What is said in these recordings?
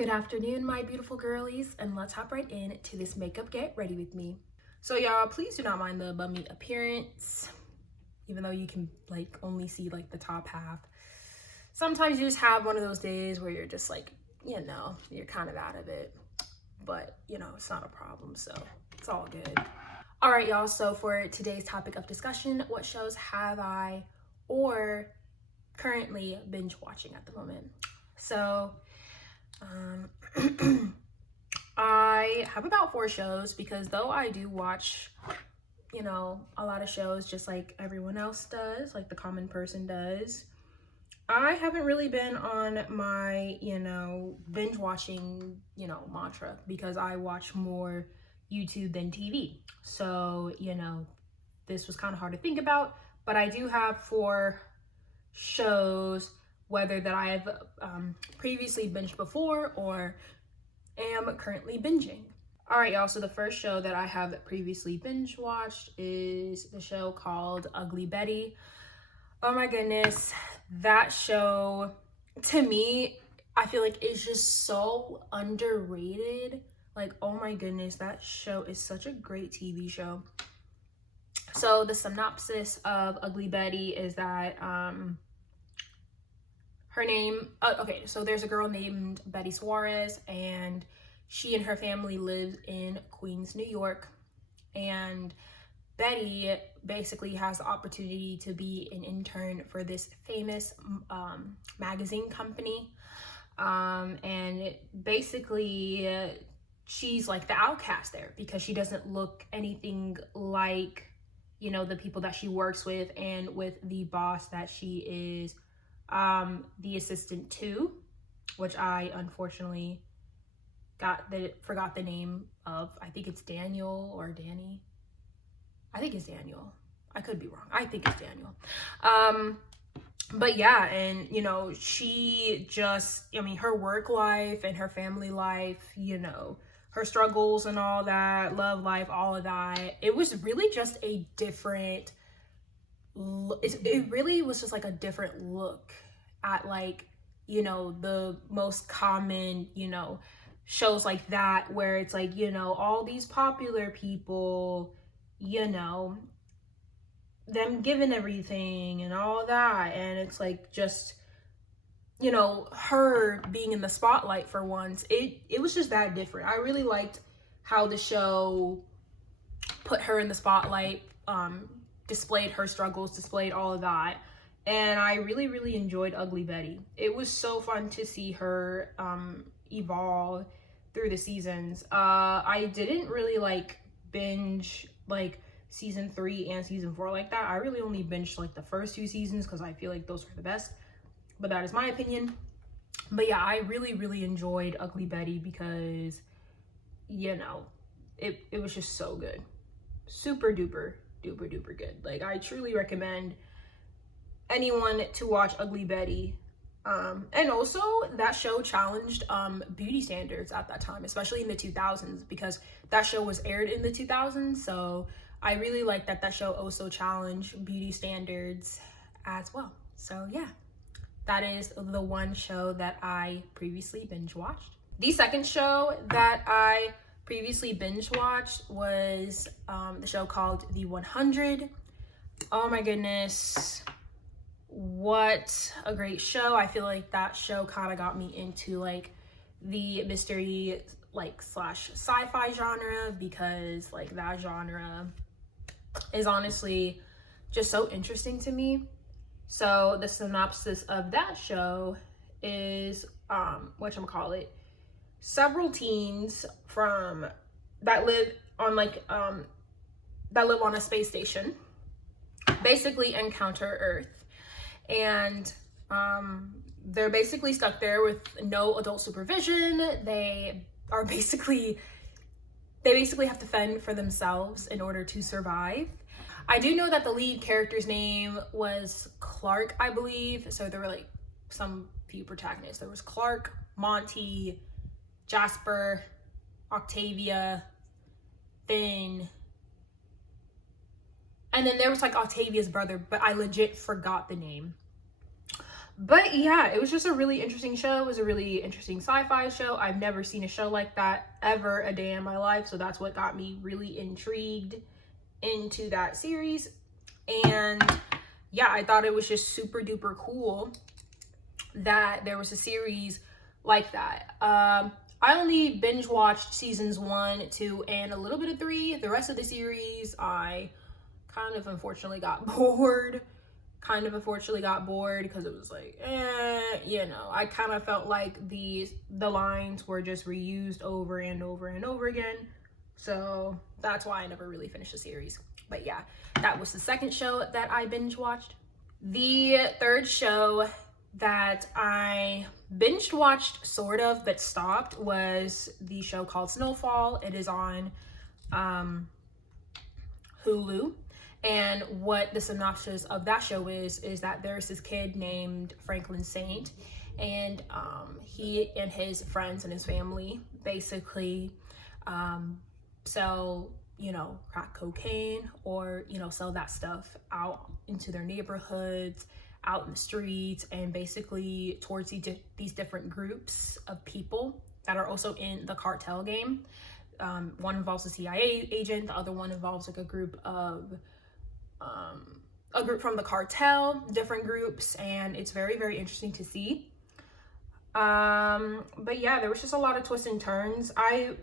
Good afternoon, my beautiful girlies, and let's hop right in to this makeup get ready with me. So y'all, please do not mind the bummy appearance, even though you can like only see like the top half. Sometimes you just have one of those days where you're just like, you're kind of out of it, but it's not a problem, so it's all good. All right, y'all, so for today's topic of discussion, what shows have I or currently binge watching at the moment? So I have about 4 shows because though I do watch, a lot of shows just like everyone else does, like the common person does, I haven't really been on my, binge watching, mantra because I watch more YouTube than TV. So, this was kind of hard to think about, but I do have 4 shows, whether that I have previously binged before or am currently binging. All right, y'all, so the first show that I have previously binge watched is the show called Ugly Betty. Oh my goodness, that show, to me, I feel like it's just so underrated. Like, oh my goodness, that show is such a great TV show. So the synopsis of Ugly Betty is that her name, okay, so there's a girl named Betty Suarez, and she and her family live in Queens, New York. And Betty basically has the opportunity to be an intern for this famous magazine company. And basically, she's like the outcast there because she doesn't look anything like, the people that she works with and with the boss that she is the assistant to, which I unfortunately forgot the name of. I think it's Daniel or Danny. I think it's Daniel. I could be wrong. I think it's Daniel. But yeah, and she just, her work life and her family life, her struggles and all that, love life, all of that. It was really just a different, it really was just like a different look at like, the most common, shows like that, where it's like, all these popular people, them giving everything and all that. And it's like just, her being in the spotlight for once. It was just that different. I really liked how the show put her in the spotlight, displayed her struggles, displayed all of that. And I really, really enjoyed Ugly Betty. It was so fun to see her evolve through the seasons. I didn't really like binge like season 3 and season 4 like that. I really only binged like the first 2 seasons because I feel like those were the best. But that is my opinion. But yeah, I really, really enjoyed Ugly Betty because, it was just so good. Super duper, duper, duper good. Like, I truly recommend anyone to watch Ugly Betty. And also that show challenged beauty standards at that time, especially in the 2000s, because that show was aired in the 2000s. So I really like that show also challenged beauty standards as well. So yeah, that is the one show that I previously binge watched. The second show that I previously binge watched was the show called The 100. Oh my goodness, what a great show. I feel like that show kind of got me into like the mystery like slash sci-fi genre, because like that genre is honestly just so interesting to me. So the synopsis of that show is whatchamacallit, several teens that live on a space station basically encounter Earth. And they're basically stuck there with no adult supervision. They basically have to fend for themselves in order to survive. I do know that the lead character's name was Clark, I believe. So there were like some few protagonists. There was Clark, Monty, Jasper, Octavia, Finn, and then there was like Octavia's brother, but I legit forgot the name. But yeah, it was just a really interesting show. It was a really interesting sci-fi show. I've never seen a show like that ever a day in my life. So that's what got me really intrigued into that series. And yeah, I thought it was just super duper cool that there was a series like that. I only binge watched seasons 1, 2, and a little bit of 3. The rest of the series, I kind of unfortunately got bored. Because it was like, you know, I kind of felt like the lines were just reused over and over and over again. So that's why I never really finished the series. But yeah, that was the second show that I binge watched. The third show that I binge watched sort of but stopped was the show called Snowfall. It is on Hulu. And what the synopsis of that show is that there's this kid named Franklin Saint, and he and his friends and his family basically sell, you know, crack cocaine, or, you know, sell that stuff out into their neighborhoods, out in the streets, and basically towards these different groups of people that are also in the cartel game. One involves a CIA agent, the other one involves like a group from the cartel, different groups, and it's very, very interesting to see. But yeah, there was just a lot of twists and turns. I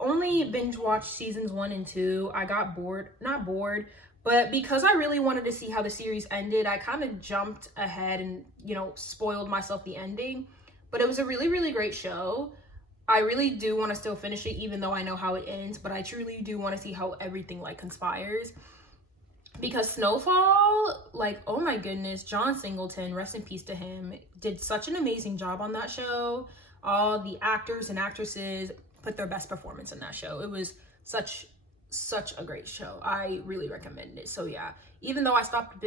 only binge watched seasons 1 and 2. I got bored, not bored, but because I really wanted to see how the series ended, I kind of jumped ahead and, you know, spoiled myself the ending. But it was a really, really great show. I really do want to still finish it, even though I know how it ends, but I truly do want to see how everything like conspires. Because Snowfall, like, oh my goodness, John Singleton, rest in peace to him, did such an amazing job on that show. All the actors and actresses put their best performance in that show. It was such a great show. I really recommend it. So yeah, even though I stopped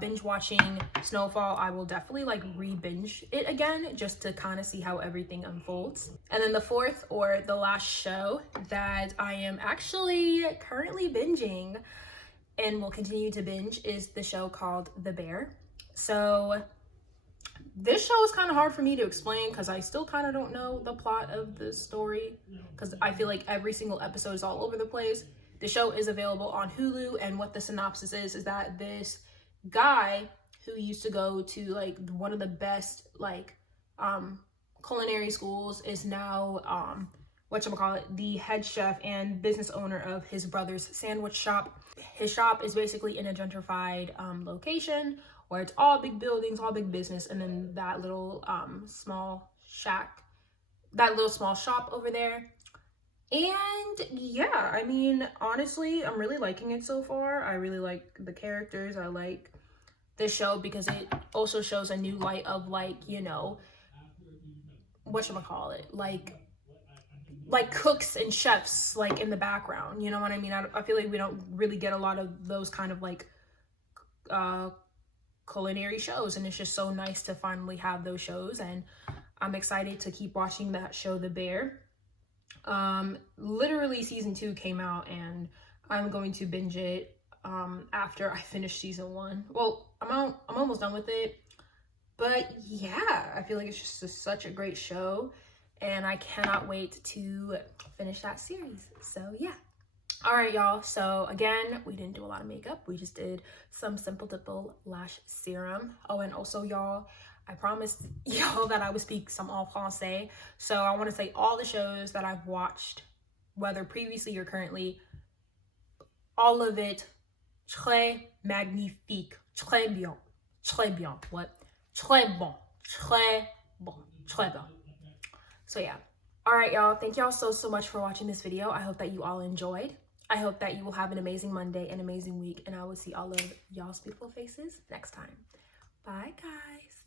binge watching Snowfall, I will definitely like re-binge it again just to kind of see how everything unfolds. And then the fourth, or the last show that I am actually currently binging and will continue to binge is the show called The Bear. So this show is kind of hard for me to explain because I still kind of don't know the plot of the story, because I feel like every single episode is all over the place. The show is available on Hulu, and what the synopsis is that this guy who used to go to like one of the best like culinary schools is now the head chef and business owner of his brother's sandwich shop. His shop is basically in a gentrified location where it's all big buildings, all big business, and then that little small shop over there. And yeah, I mean, honestly, I'm really liking it so far. I really like the characters. I like this show because it also shows a new light of like, you know, like cooks and chefs like in the background, you know what I mean? I feel like we don't really get a lot of those kind of like culinary shows, and it's just so nice to finally have those shows, and I'm excited to keep watching that show, The Bear. Literally season 2 came out, and I'm going to binge it after I finish season 1. Well, I'm almost done with it, but yeah, I feel like it's just such a great show, and I cannot wait to finish that series. So yeah. All right, y'all. So again, we didn't do a lot of makeup. We just did some Simple Dimple lash serum. Oh, and also, y'all, I promised y'all that I would speak some en français. So I want to say all the shows that I've watched, whether previously or currently, all of it, très magnifique, très bien, très bien. What? Très bon, très bon, très bon. So yeah. All right, y'all. Thank y'all so much for watching this video. I hope that you all enjoyed. I hope that you will have an amazing Monday, an amazing week, and I will see all of y'all's beautiful faces next time. Bye, guys.